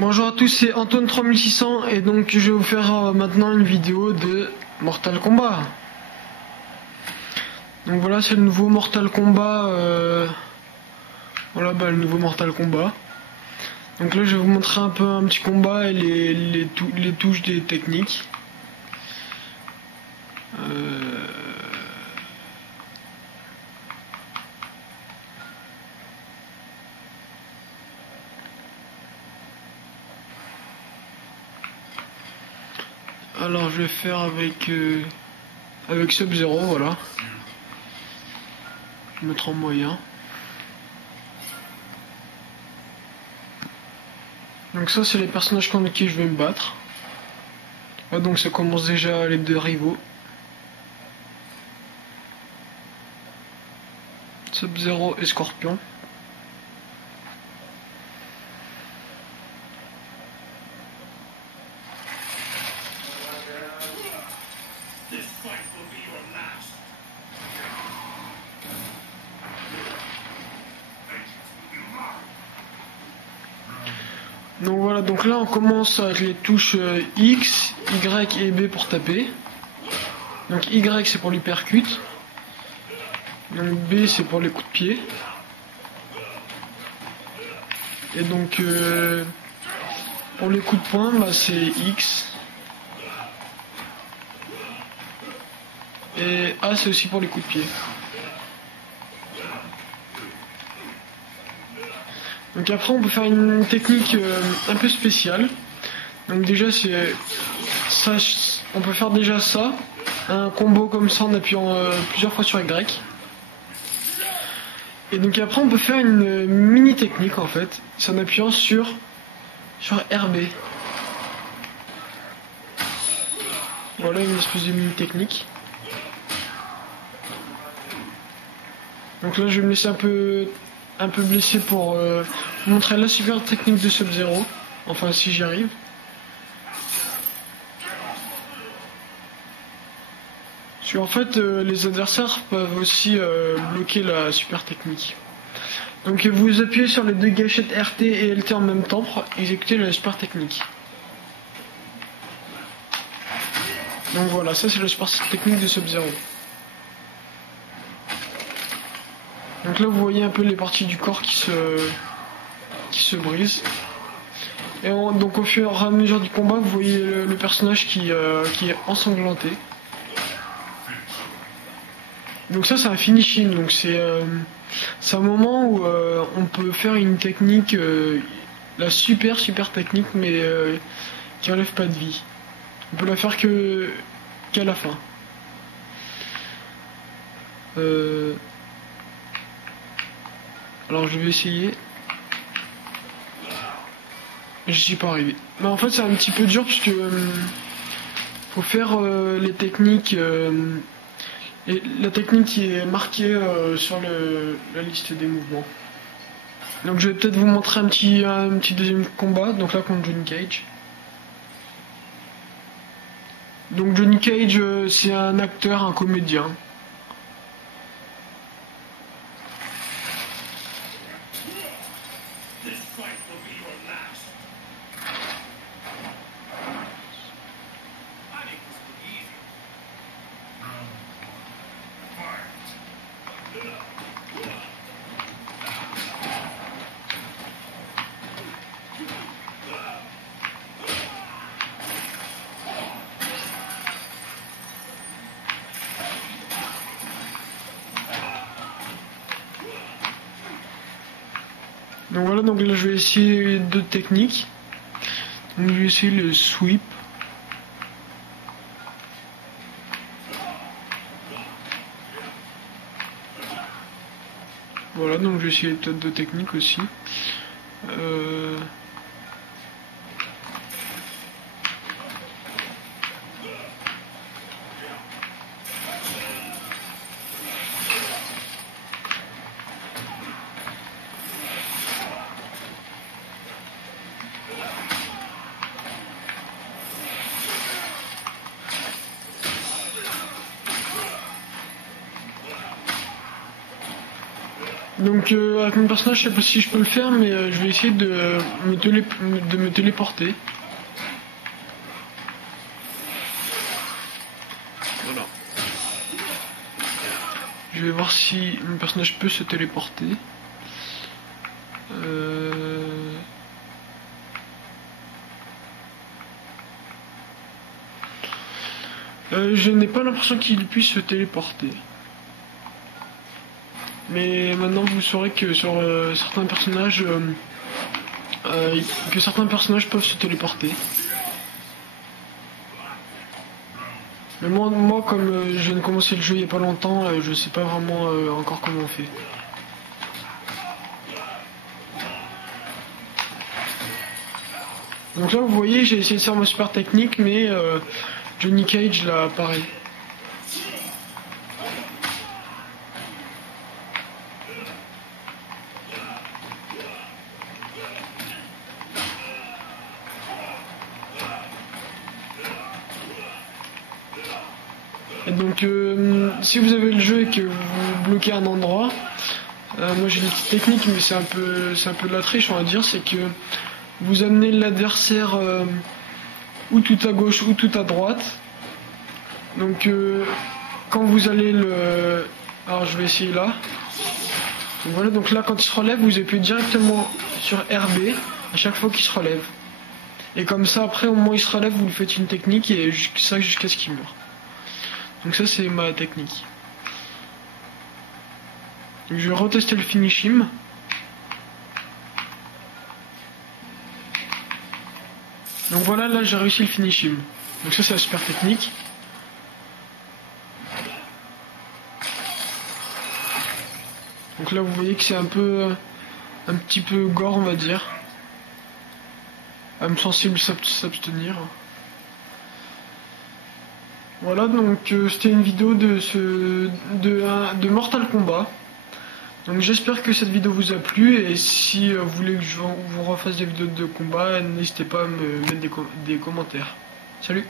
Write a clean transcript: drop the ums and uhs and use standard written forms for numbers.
Bonjour à tous, c'est Antoine3600 et donc je vais vous faire maintenant une vidéo de Mortal Kombat. Donc voilà, c'est le nouveau Mortal Kombat. Voilà, le nouveau Mortal Kombat. Donc là, je vais vous montrer un peu un petit combat et les touches des techniques. Alors je vais faire avec Sub-Zero, voilà. Je vais mettre en moyen. Donc ça c'est les personnages contre qui je vais me battre. Ah, donc ça commence déjà les deux rivaux. Sub-Zero et Scorpion. Donc voilà, donc là on commence avec les touches X, Y et B pour taper. Donc Y c'est pour l'hypercute. Donc B c'est pour les coups de pied. Et donc pour les coups de poing, c'est X. Et A c'est aussi pour les coups de pied. Donc après on peut faire une technique un peu spéciale. Donc déjà c'est ça, on peut faire déjà ça, un combo comme ça en appuyant plusieurs fois sur Y. Et donc après on peut faire une mini technique en fait, c'est en appuyant sur RB. Voilà une espèce de mini technique. Donc là je vais me laisser un peu blessé pour vous montrer la super technique de Sub-Zero. Enfin si j'y arrive. Parce qu'en fait les adversaires peuvent aussi bloquer la super technique. Donc vous appuyez sur les deux gâchettes RT et LT en même temps pour exécuter la super technique. Donc voilà, ça c'est la super technique de Sub-Zero. Donc là vous voyez un peu les parties du corps qui se brisent. Et donc au fur et à mesure du combat vous voyez le personnage qui est ensanglanté. Donc ça c'est un finishing, donc c'est un moment où on peut faire une technique, la super technique mais qui enlève pas de vie. On peut la faire qu'à la fin. Alors je vais essayer. Je suis pas arrivé. Mais en fait c'est un petit peu dur parce que faut faire les techniques et la technique qui est marquée sur la liste des mouvements. Donc je vais peut-être vous montrer un petit deuxième combat, donc là contre Johnny Cage. Donc Johnny Cage c'est un acteur, un comédien. Donc voilà, donc là je vais essayer deux techniques. Donc je vais essayer le sweep. Voilà, donc je vais essayer peut-être deux techniques aussi. Donc avec mon personnage, je sais pas si je peux le faire, mais je vais essayer de me téléporter. Voilà. Je vais voir si mon personnage peut se téléporter. Je n'ai pas l'impression qu'il puisse se téléporter. Mais maintenant vous saurez que sur certains personnages peuvent se téléporter. Mais moi comme je viens de commencer le jeu il n'y a pas longtemps, je sais pas vraiment encore comment on fait. Donc là vous voyez j'ai essayé de faire ma super technique mais Johnny Cage là pareil. Et donc si vous avez le jeu et que vous bloquez un endroit, moi j'ai une petite technique mais c'est un peu de la triche on va dire, c'est que vous amenez l'adversaire ou tout à gauche ou tout à droite. Donc quand vous allez le... Alors je vais essayer là. Donc voilà, donc là quand il se relève vous appuyez directement sur RB à chaque fois qu'il se relève. Et comme ça après au moment où il se relève vous lui faites une technique et ça jusqu'à ce qu'il meure. Donc ça c'est ma technique. Donc, je vais retester le finish him. Donc voilà, là j'ai réussi le finish him. Donc ça c'est la super technique. Donc là vous voyez que c'est un petit peu gore on va dire. Âme sensible s'abstenir. Voilà, donc c'était une vidéo de Mortal Kombat. Donc j'espère que cette vidéo vous a plu et si vous voulez que je vous refasse des vidéos de combat, n'hésitez pas à me mettre des commentaires. Salut!